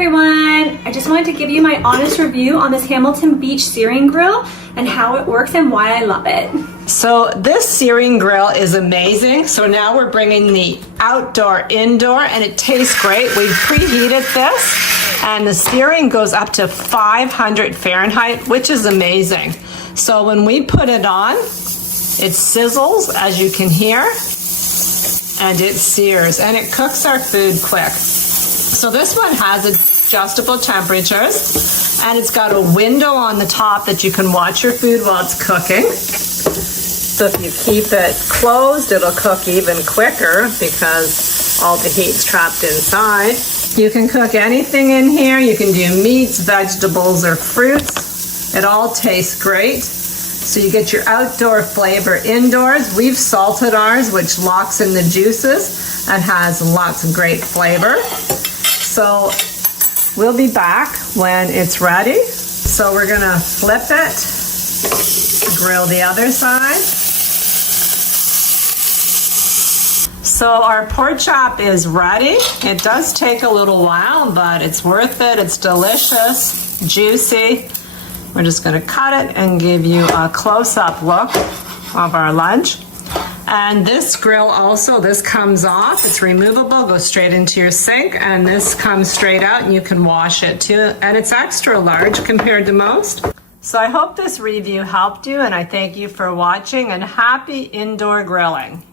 everyone! I just wanted to give you my honest review on this Hamilton Beach searing grill and how it works and why I love it. So this searing grill is amazing. So now we're bringing the outdoor indoor and it tastes great. We've preheated this and the searing goes up to 500 Fahrenheit, which is amazing. So when we put it on, it sizzles, as you can hear, and it sears and it cooks our food quick. So this one has adjustable temperatures and it's got a window on the top that you can watch your food while it's cooking. So if you keep it closed, it'll cook even quicker because all the heat's trapped inside. You can cook anything in here. You can do meats, vegetables, or fruits. It all tastes great. So you get your outdoor flavor indoors. We've salted ours, which locks in the juices and has lots of great flavor. So we'll be back when it's ready. So we're gonna flip it, grill the other side. So our pork chop is ready. It does take a little while, but it's worth it. It's delicious, juicy. We're just gonna cut it and give you a close-up look of our lunch. And this grill also, this comes off, it's removable, goes straight into your sink, and this comes straight out and you can wash it too. And it's extra large compared to most. So I hope this review helped you and I thank you for watching and happy indoor grilling.